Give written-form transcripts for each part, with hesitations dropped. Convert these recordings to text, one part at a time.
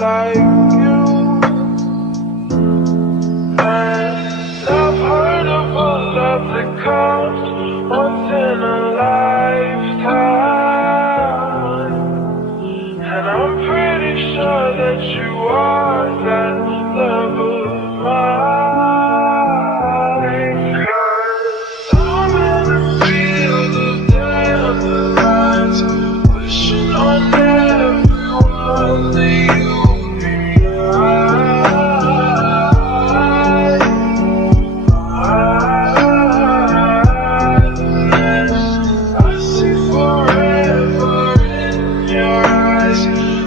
like you. And I've heard of a love that comes once in a lifetime, and I'm pretty sure that you are that love of mine. 'Cause I'm in a field of dandelions, wishing on everyone that you'd be mine. I see forever in your eyes.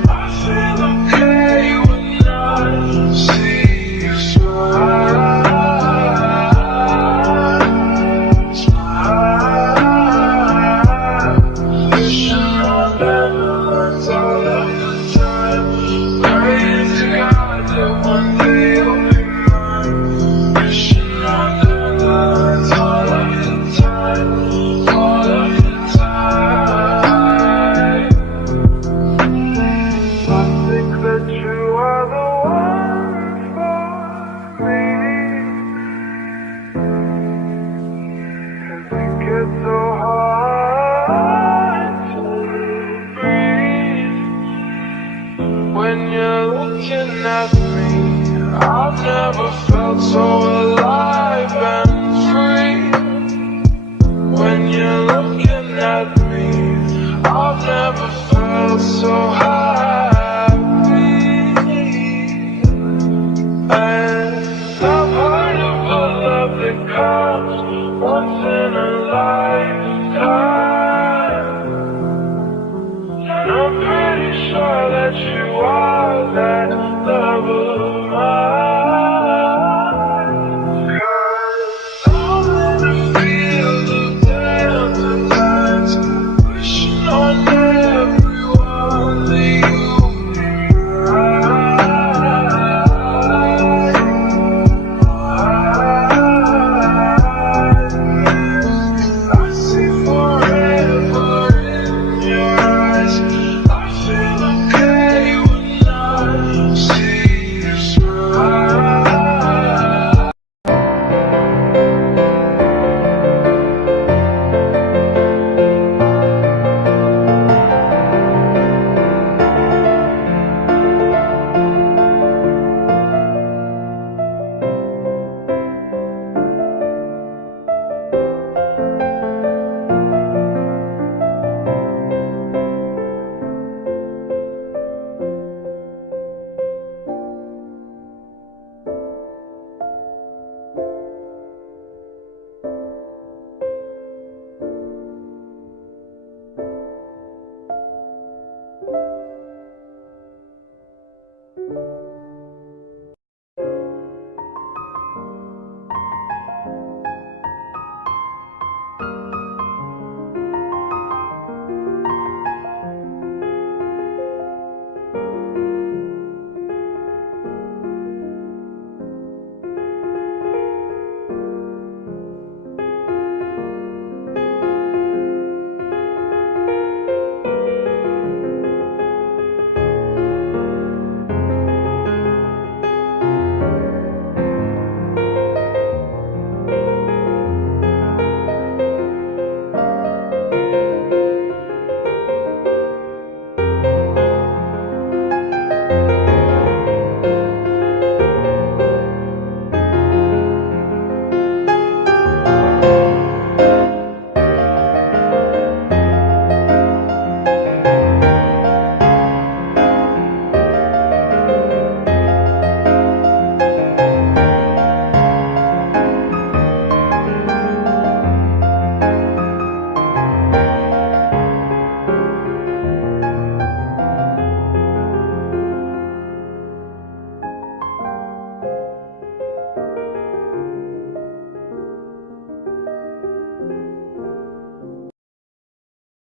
I feel okay when I see you smile. Smile. Wishing on dandelions all of the time. Praying to God that one day you'll be mine. Wishing on dandelions all of the time. All of the time. I think that you are the one for me. 'Cause it gets so hard to breathe when you're looking at me. I've never felt so alive and free. When you're looking at me, I've never felt so happy. And I've heard of a love that comes once in a lifetime, and I'm pretty sure that you are that love of